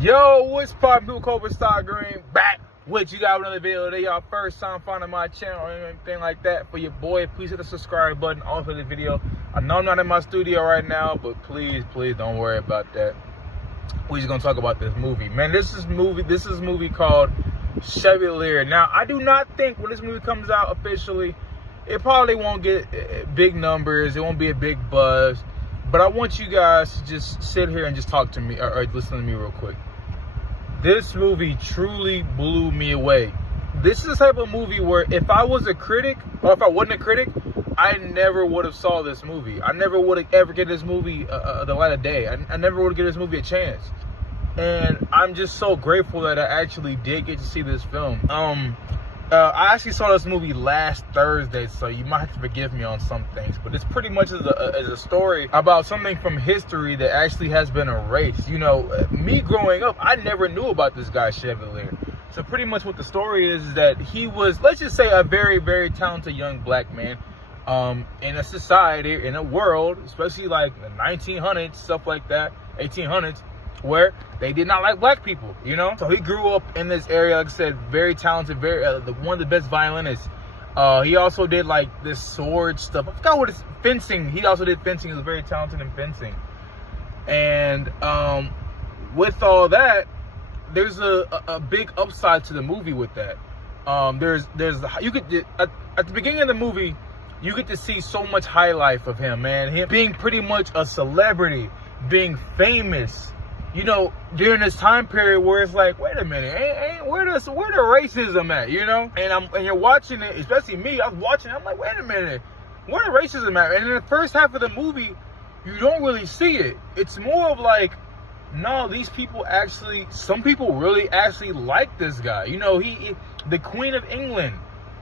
Yo, what's poppin', people? Cobra Star Green back with you guys with another video today. Y'all first time finding my channel or anything like that, for your boy, please hit the subscribe button off of the video. I know I'm not in my studio right now, but please don't worry about that. We're just gonna talk about this movie, man. This is a movie called Chevalier. Now, I do not think when this movie comes out officially, it probably won't get big numbers. It won't be a big buzz. But I want you guys to just sit here and just talk to me or listen to me real quick. This movie truly blew me away. This is the type of movie where if I was a critic, or if I wasn't a critic, I never would have saw this movie. I never would have ever given this movie the light of day. I never would have given this movie a chance. And I'm just so grateful that I actually did get to see this film. I actually saw this movie last Thursday, so you might have to forgive me on some things. But it's pretty much is a story about something from history that actually has been erased. You know, me growing up, I never knew about this guy, Chevalier. So pretty much what the story is that he was, let's just say, a very, very talented young black man in a society, in a world, especially like the 1900s, stuff like that, 1800s, where they did not like black people, you know? So he grew up in this area, like I said, very talented, very one of the best violinists. He also did like this sword stuff. I forgot what it's, fencing. He also did fencing. He was very talented in fencing. And with all that, there's a big upside to the movie with that. You could, at the beginning of the movie, you get to see so much high life of him, man. Him being pretty much a celebrity, being famous. You know, during this time period where it's like, wait a minute, where the racism at, you know? And you're watching it, especially me, I was watching it, I'm like, wait a minute, where the racism at? And in the first half of the movie, you don't really see it. It's more of like, no, these people actually, some people really actually like this guy. You know, the Queen of England,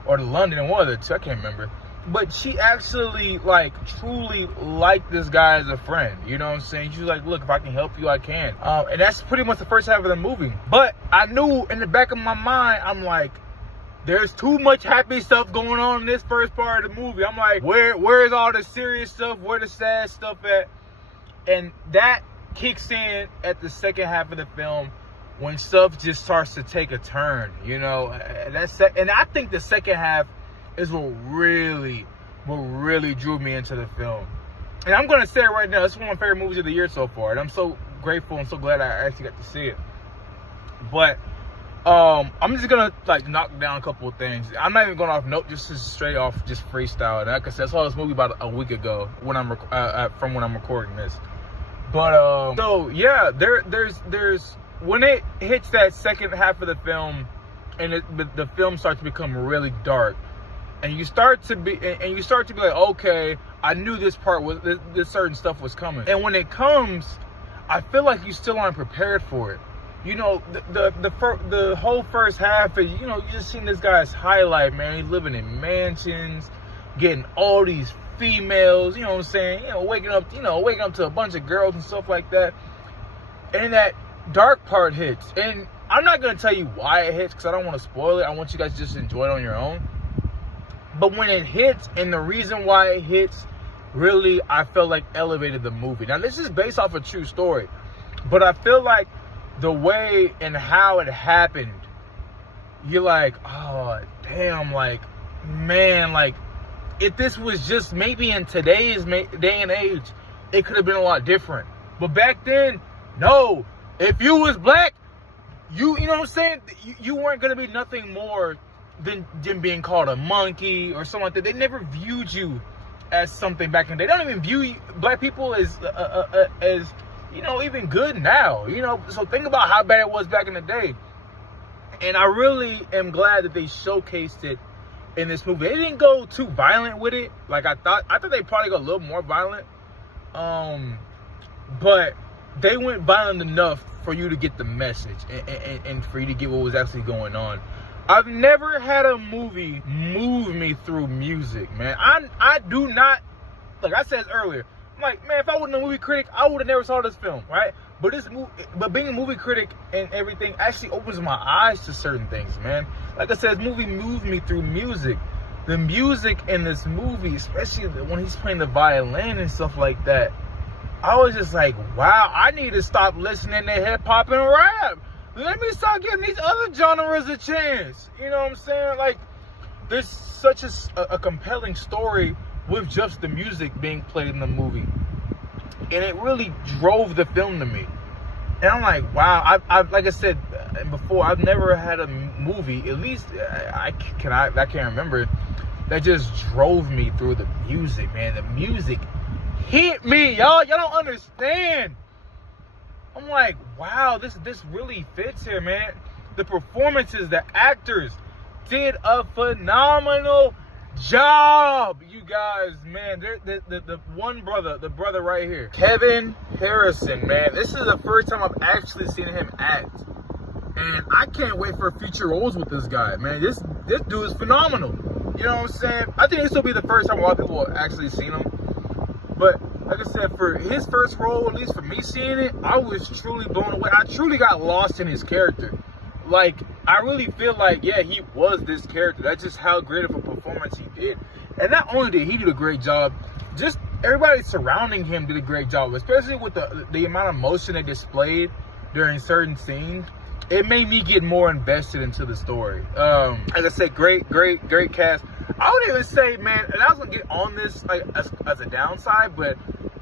or London, one of the two, I can't remember. But she actually, like, truly liked this guy as a friend. You know what I'm saying? She was like, look, if I can help you, I can. And that's pretty much the first half of the movie. But I knew in the back of my mind, I'm like, there's too much happy stuff going on in this first part of the movie. I'm like, where's all the serious stuff? Where the sad stuff at? And that kicks in at the second half of the film when stuff just starts to take a turn, you know? And I think the second half is what really drew me into the film. And I'm gonna say it right now, it's one of my favorite movies of the year so far, and I'm so grateful and so glad I actually got to see it. But I'm just gonna like knock down a couple of things. I'm not even going off note, just straight off, just freestyle. And like I said, I saw this movie about a week ago when I'm from when I'm recording this. But so yeah, there's when it hits that second half of the film, and the film starts to become really dark. And you start to be like, okay, I knew this part was, this certain stuff was coming. And when it comes, I feel like you still aren't prepared for it. You know, the whole first half is, you know, you just seen this guy's highlight, man. He's living in mansions, getting all these females, you know what I'm saying? You know, waking up to a bunch of girls and stuff like that. And that dark part hits. And I'm not gonna tell you why it hits, because I don't want to spoil it. I want you guys to just enjoy it on your own. But when it hits, and the reason why it hits, really, I felt like elevated the movie. Now, this is based off a true story, but I feel like the way and how it happened, you're like, oh, damn, like, man, like, if this was just maybe in today's day and age, it could have been a lot different. But back then, no. If you was black, you know what I'm saying? You weren't going to be nothing more than being called a monkey or something like that. They never viewed you as something back in the day. They don't even view black people as you know, even good now. You know, so think about how bad it was back in the day. And I really am glad that they showcased it in this movie. They didn't go too violent with it. Like I thought they probably go a little more violent. But they went violent enough for you to get the message and for you to get what was actually going on. I've never had a movie move me through music, man. I do not, like I said earlier, I'm like, man, if I wasn't a movie critic, I would have never saw this film, right? But being a movie critic and everything actually opens my eyes to certain things, man. Like I said, this movie moved me through music. The music in this movie, especially when he's playing the violin and stuff like that, I was just like, wow, I need to stop listening to hip hop and rap. Let me start giving these other genres a chance. You know what I'm saying? Like, there's such a compelling story with just the music being played in the movie. And it really drove the film to me. And I'm like, wow, I've like I said before, I've never had a movie, at least I can't remember, that just drove me through the music, man. The music hit me, y'all. Y'all don't understand. I'm like, wow, this really fits here, man. The performances, the actors did a phenomenal job, you guys, man. The one brother, the brother right here, Kevin Harrison, man. This is the first time I've actually seen him act, and I can't wait for future roles with this guy, man. This dude is phenomenal. You know what I'm saying? I think this will be the first time a lot of people have actually seen him. But like I said, for his first role, at least for me seeing it, I was truly blown away. I truly got lost in his character. Like, I really feel like, yeah, he was this character. That's just how great of a performance he did. And not only did he do a great job, just everybody surrounding him did a great job, especially with the amount of emotion they displayed during certain scenes. It made me get more invested into the story. As I said, great cast. I would even say, man, and I was gonna get on this like as a downside, but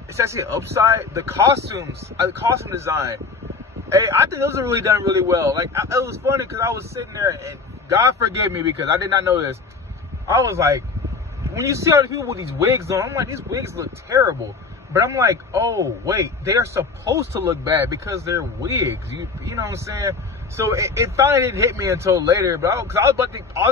it's actually an upside. The costumes, the costume design. Hey, I think those are really done really well. Like, it was funny because I was sitting there, and God forgive me because I did not know this. I was like, when you see all the people with these wigs on, I'm like, these wigs look terrible. But I'm like, oh wait, they're supposed to look bad because they're wigs. You know what I'm saying? So it finally didn't hit me until later. But I was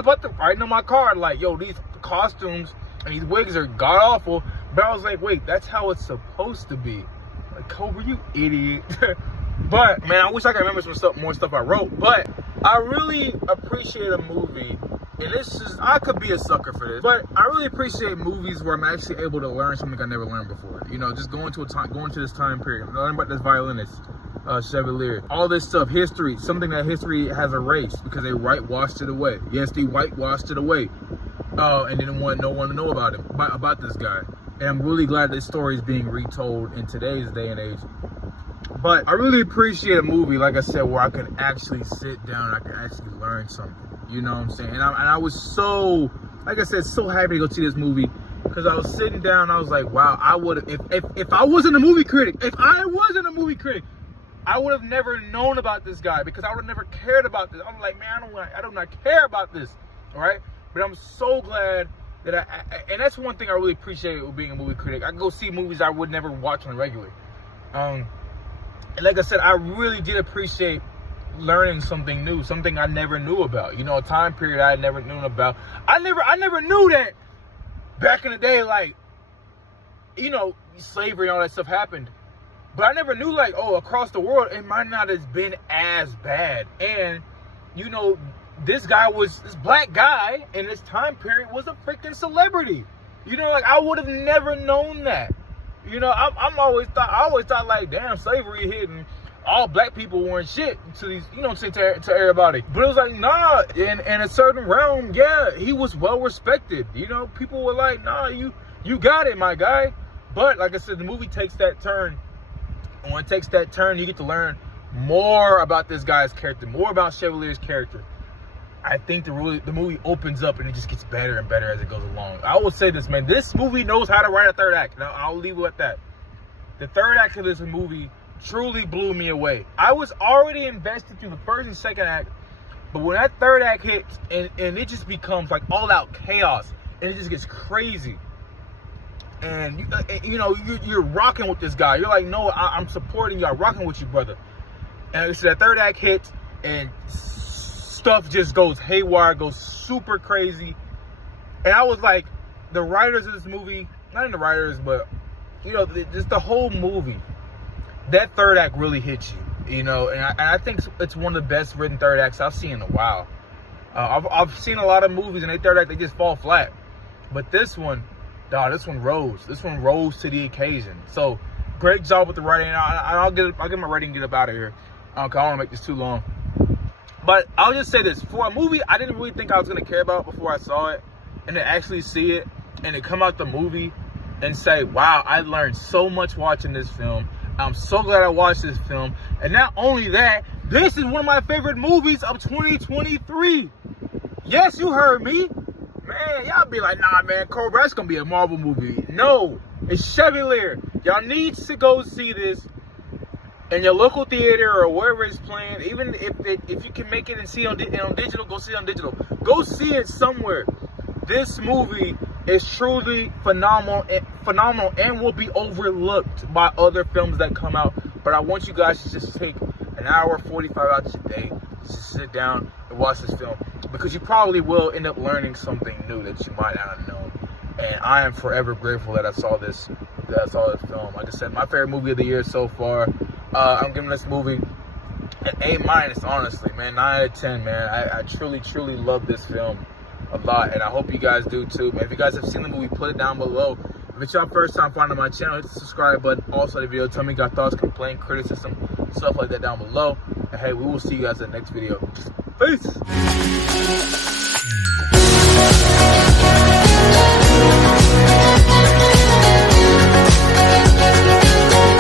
about to write on my card like, yo, these costumes and these wigs are god awful. But I was like, wait, that's how it's supposed to be. Like, Cobra, you idiot. But man, I wish I could remember some more stuff I wrote. But I really appreciate a movie, and I could be a sucker for this, but I really appreciate movies where I'm actually able to learn something I never learned before. You know, just going to this time period, learning about this violinist, Chevalier, all this stuff, history, something that history has erased because they whitewashed it away. Yes, they whitewashed it away, and didn't want no one to know about this guy. And I'm really glad this story is being retold in today's day and age. But I really appreciate a movie, like I said, where I can actually sit down, I can actually learn something. You know what I'm saying? And I was so, like I said, so happy to go see this movie because I was sitting down. I was like, wow, I would if I wasn't a movie critic, I would have never known about this guy because I would have never cared about this. I'm like, man, I do not care about this, all right? But I'm so glad that and that's one thing I really appreciate with being a movie critic. I can go see movies I would never watch on regularly. And like I said, I really did appreciate learning something new, something I never knew about. You know, a time period I had never known about. I never knew that back in the day, like, you know, slavery and all that stuff happened. But I never knew, like, oh, across the world, it might not have been as bad. And, you know, this black guy in this time period was a freaking celebrity. You know, like, I would have never known that. You know, I always thought like, damn, slavery hit and all black people weren't shit to these, you know what I'm saying, to everybody. But it was like, nah, in a certain realm, yeah, he was well respected. You know, people were like, nah, you got it, my guy. But like I said, the movie takes that turn. And when it takes that turn, you get to learn more about this guy's character, more about Chevalier's character. I think the movie opens up and it just gets better and better as it goes along. I will say this, man. This movie knows how to write a third act. Now, I'll leave it at that. The third act of this movie truly blew me away. I was already invested through the first and second act, but when that third act hits and it just becomes like all out chaos and it just gets crazy. And you know, you're rocking with this guy. You're like, no, I'm supporting you. I'm rocking with you, brother. And so that third act hits and stuff just goes haywire, goes super crazy. And I was like, the writers of this movie, not in the writers, but, you know, just the whole movie, that third act really hits you, you know. And I think it's one of the best written third acts I've seen in a while. I've seen a lot of movies and they third act, they just fall flat. But this one, dog, this one rose. This one rose to the occasion. So, great job with the writing. I'll get my rating and get up out of here. I don't want to make this too long. But I'll just say this. For a movie I didn't really think I was going to care about before I saw it, and to actually see it, and to come out the movie and say, wow, I learned so much watching this film. I'm so glad I watched this film. And not only that, this is one of my favorite movies of 2023. Yes, you heard me. Man, y'all be like, nah, man, Cobra, that's going to be a Marvel movie. No, it's Chevalier. Y'all need to go see this in your local theater or wherever it's playing. Even if you can make it and see it on digital, go see it on digital. Go see it somewhere. This movie is truly phenomenal and will be overlooked by other films that come out. But I want you guys to just take an hour, 45 out of your day, just sit down and watch this film, because you probably will end up learning something new that you might not have known. And I am forever grateful that I saw this film. Like I said, my favorite movie of the year so far. I'm giving this movie an A-, honestly, man. 9 out of 10, man. I truly love this film a lot, and I hope you guys do too, man. If you guys have seen the movie, put it down below. If it's your first time finding my channel, hit the subscribe button. Also, the video, tell me your thoughts, complaint, criticism, stuff like that down below. And hey, we will see you guys in the next video. Peace.